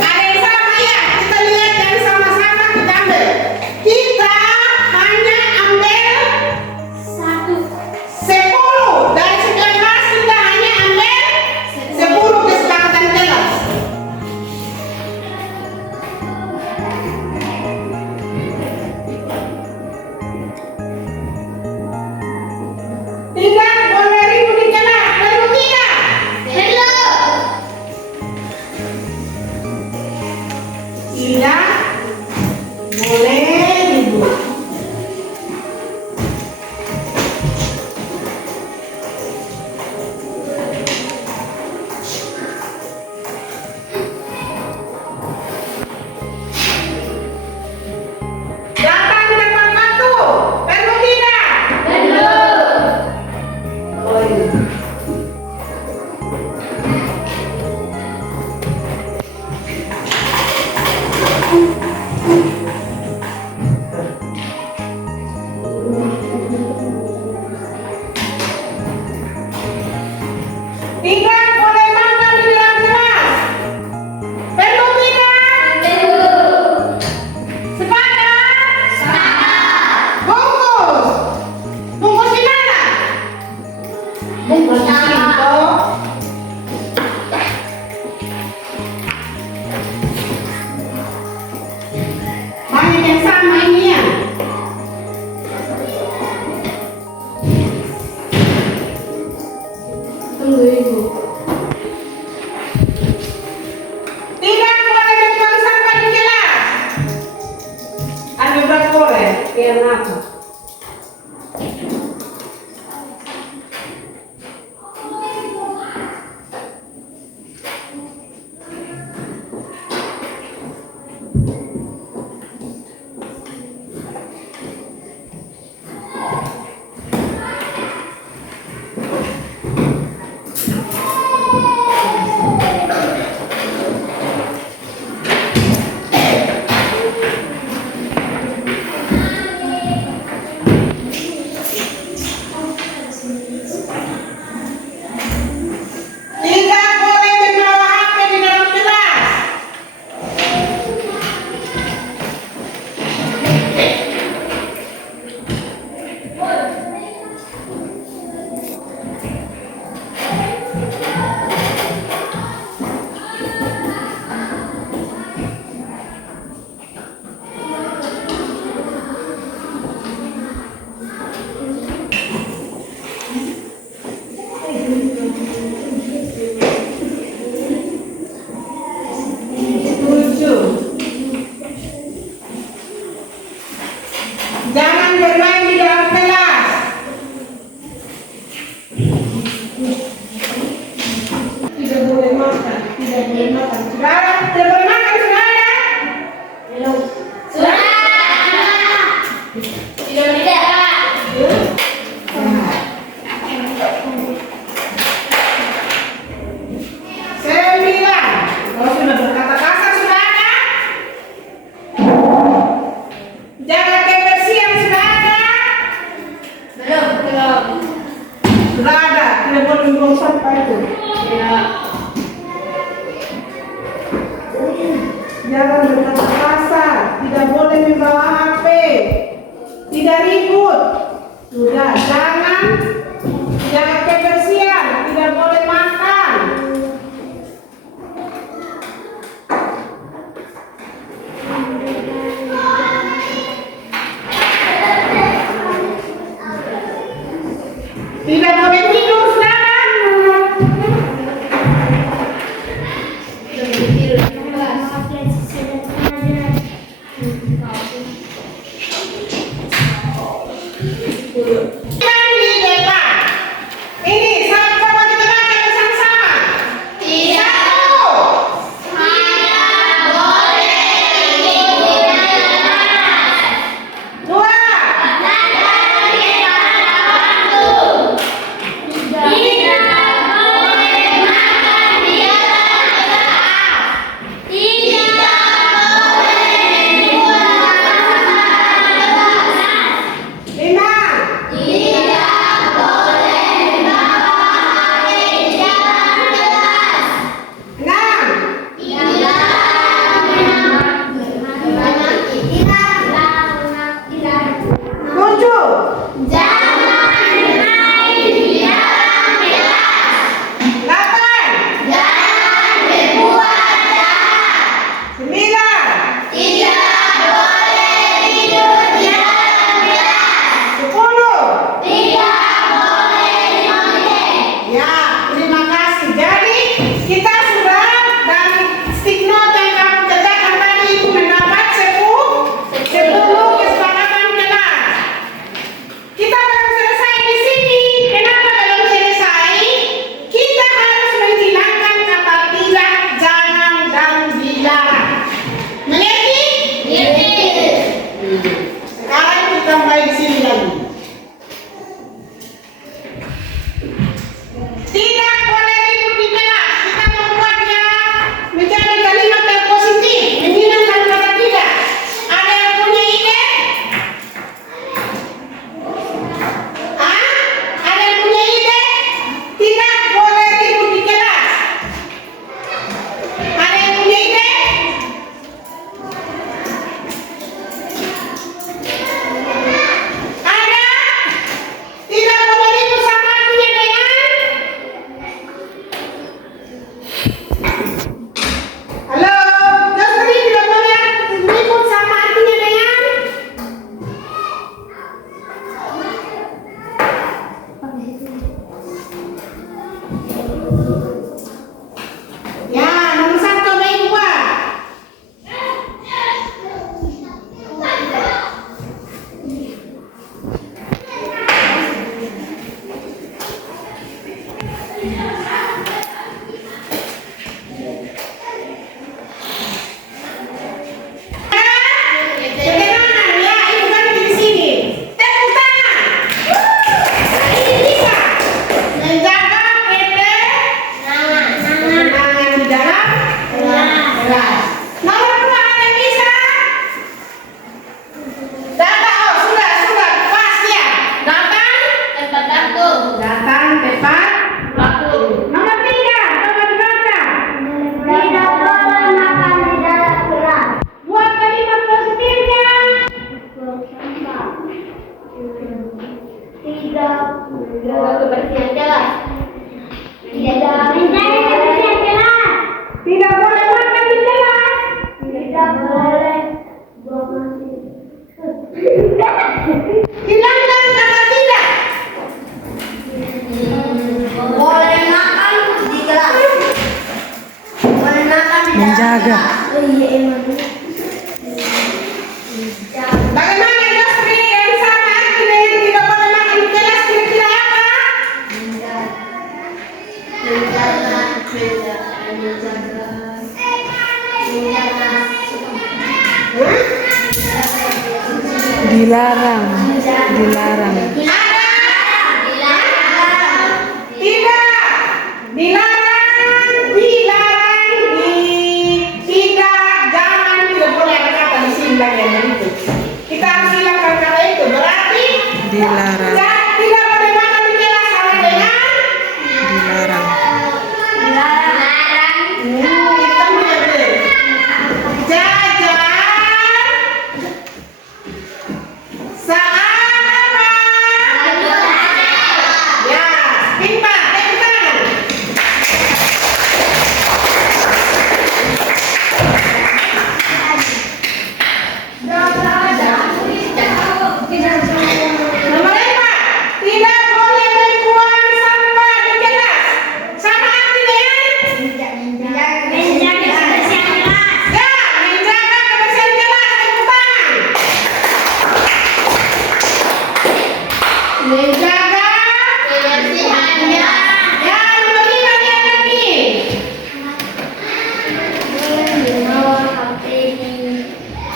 Ada yang sama ya? Kita lihat dan sama-sama kita ambil. Kita hanya ambil 10 dari 19, kita hanya ambil 10 kesepakatan kelas. Tidak boleh ribut di kelas, perlu tidak? Perlu. Tidak boleh ribut. Datang tepat waktu, perlu tidak? Perlu. Oh iya. Tidak boleh makan di dalam kelas. Perlu tidak? Perlu. Sepakat? Sepakat. Bungkus. Bungkus di mana? Bungkus di situ. Banyak yang sama ini ya. Tunggu ibu. Tidak boleh membuang sampah di kelas. Ada berapa boleh? Yang apa? Tidak boleh membawa HP di dalam kelas. Jangan bermain di dalam kelas. Tidak boleh makan, tidak boleh makan. Saudara, tidak boleh makan, saudara. Belum. Saudara. Tidak. Sembilan. Kalau sudah berkata kasar, saudara. Jaga kebersihan, saudara. Belum. Sudah ada, tidak boleh membuang sampah itu. Tidak. Jangan berkata kasar, tidak boleh membawa HP, tidak ribut. Sudah, jangan jaga kebersihan, tidak boleh makan. Tidak boleh tidur, saudara. Sekarang kita mulai di sini lagi. Tidak boleh ribut di kelas. Kita membuatnya menjadi kalimat yang positif, menghilangkan kata tidak. Ada yang punya ide? Ada yang punya ide? Tidak boleh ribut di kelas. Ada yang punya ide? Ada? Tidak boleh ribut sama artinya dengan? Halo, Josri, tidak boleh ribut sama artinya dengan? Ya, nomor 1 baik buat. Ketenangan ya, itu kan di sini. Tepuk tangan. Ini bisa menjaga ketenangan di dalam kelas. Nomor 2 ada yang bisa? Datang, sudah, pas ya. Datang tepat waktu. Nomor 3, coba dibaca. Tidak boleh makan di dalam kelas. Buat kalimat positifnya. Tidak kebersihan kelas. Tidak menjaga kebersihan kelas. Tidak boleh makan di kelas. Tidak boleh Hilangkan kata tidak. boleh makan di kelas. Boleh makan di dalam Menjaga. kelas. Oh iya emang. Bagaimana Josri yang sama arti dengan tidak boleh makan di kelas kira-kira apa? Dilarang. Dilarang. Tidak. Tidak, jangan, tidak boleh ada kata di sini lagi yang itu. Kita harus hilangkan kata itu. Berarti Dilarang. tidak boleh makan di kelas sama dengan Dilarang. kita mengerti. Jajan saat apa? Ya, pintar, tepuk tangan. Nomor 5, tidak boleh membuang sampah di kelas. Sama arti dengan? Menjaga kebersihan kelas. Ya, menjaga kebersihan kelas. Tepuk tangan. Menjaga Kebersihannya. ya, nomor 5 dia lagi. Membawa HP di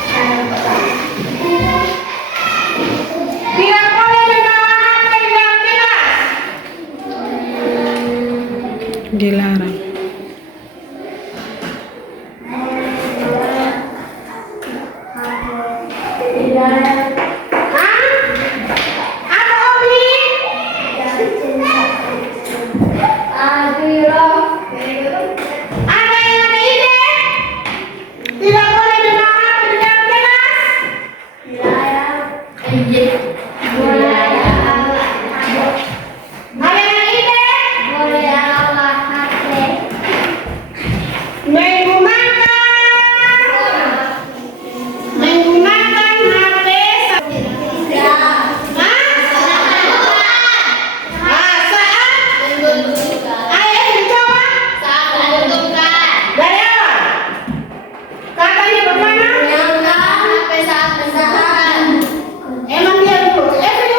dalam kelas. Tidak boleh membawa HP di dalam kelas. Dilarang. Hah? Apa hobi? Ada yang ada ide? Tidak boleh membawa HP di dalam kelas. Ada yang ide? Menggunakan HP. Hah? Saat ayah mencoba dari awal. Katanya bagaimana? Emang dia dulu. Every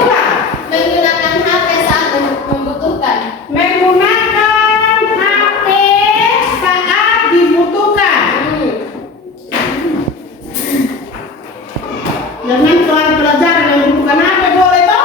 yang nanti kalau ada pelajaran yang bukan apa boleh toh?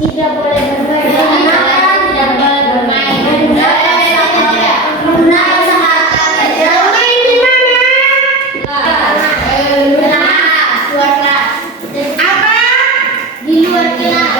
Tidak boleh bermain, tidak boleh bermain. Di luar kelas.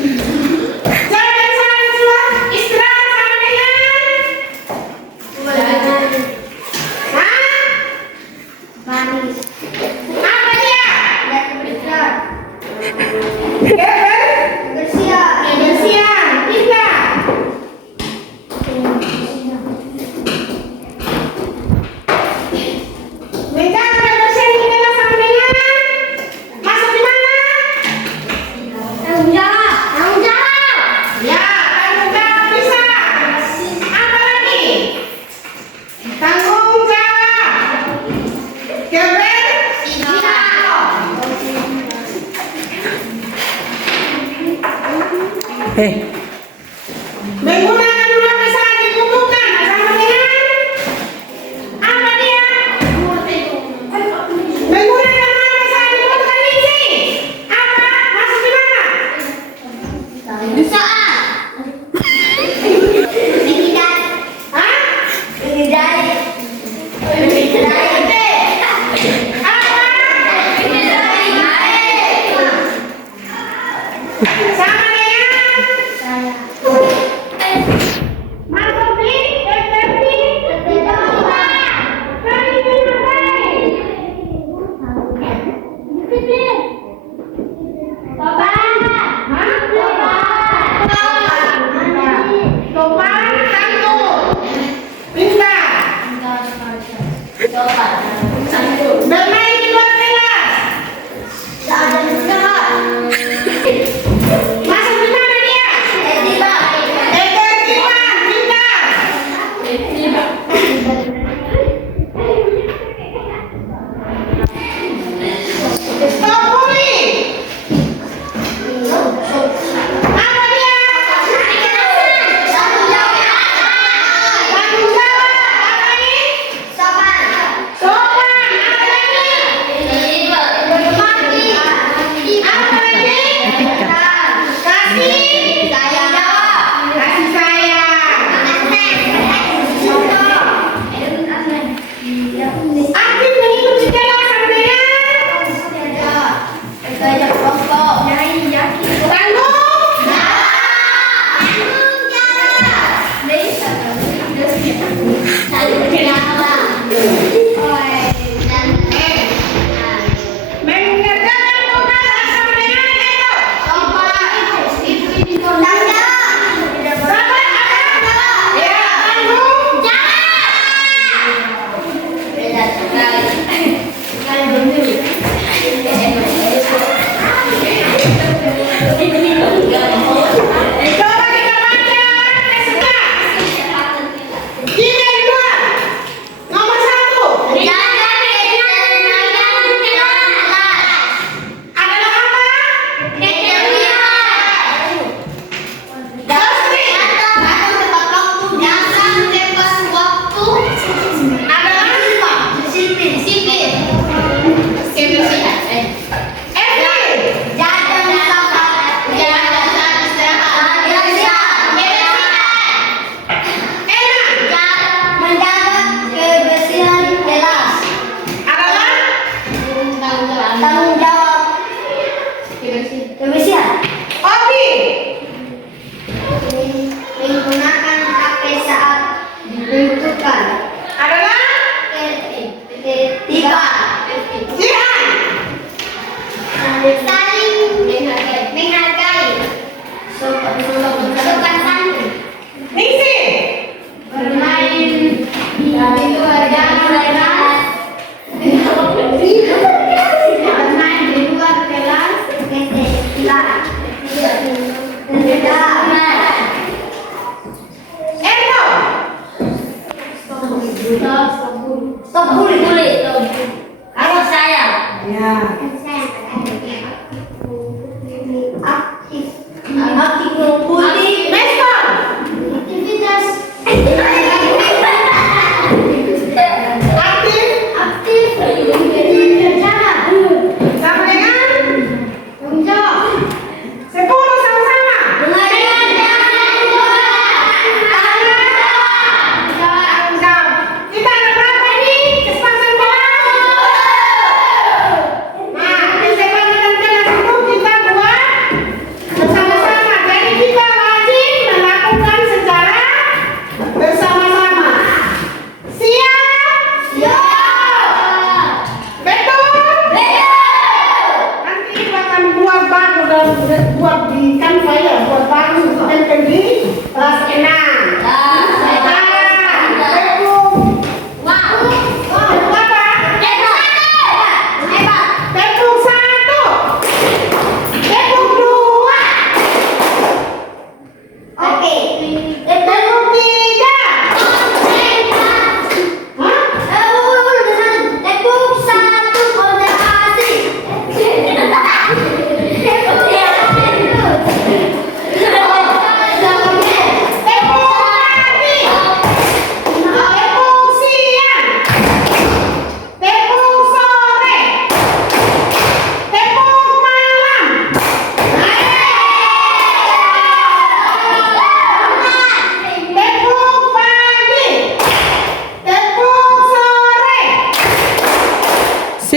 Jangan salah istirahat sama dengan Hah? Manis. Apa dia? Besar. Kebersihan. Kebersihan. Pintar. Menjaga kebersihan inilah sama dengan masuk di mana? Tanggung jawab. Tanggung jawab. Ya, tanggung jawab bisa. Apa lagi? Tanggung jawab. Kebersihan. Menggunakan dua bisa dibutuhkan sama dengan apa dia? Menggunakan dua bisa dibutuhkan isi. Apa? Masuk di mana? Soal. Menghindari. Hah? Menghindari. Menghindari. Apa? Sama dengan masuk di seperti kali sopan santun. Pintar. Bermain di luar kelas. Masuk di mana dia? Ketertiban. Pintar. Stop bullying. Apa dia? Tanggung jawab. Apa ini? Sopan. Apa lagi? Apa lagi? Kasih. Kasih sayang. Aktif mengikuti kelas sama dengan tanggung. Mengerjakan tugas sama dengan itu. Sabar apa? Ya, tanggung. Coba kita baca sebentar. Kita yang dua. Nomor 1 adalah apa? Adalah Efri.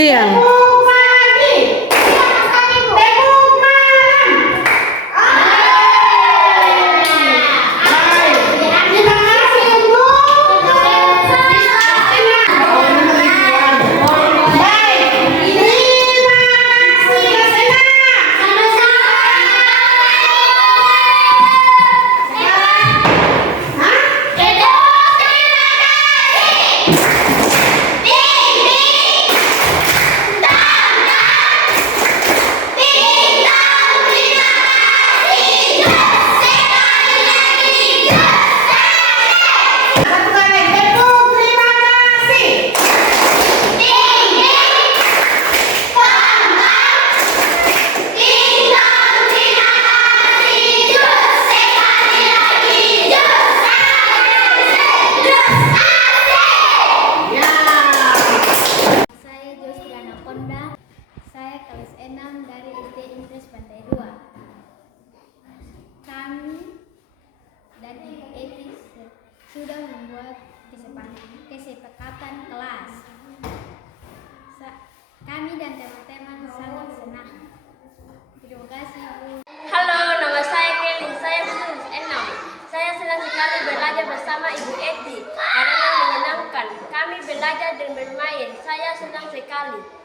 Siang. Tepuk pagi. Tepuk malam. Baik. Terima kasih untuk Baik. Terima kasih Mas Ena. Satu kali tepuk terima kasih. Ya. Saya Jostriana Konda. Saya kelas 6 dari SD Inggris Pantai 2. Kami dan Ibu Eti sudah membuat kesepakatan kelas. Kami dan teman-teman sangat senang. Terima kasih, Bu. Halo, nama saya Kelly. Saya kelas 6. Saya senang sekali belajar bersama Ibu Eti karena menyenangkan. Kami belajar dan bermain. Saya senang sekali.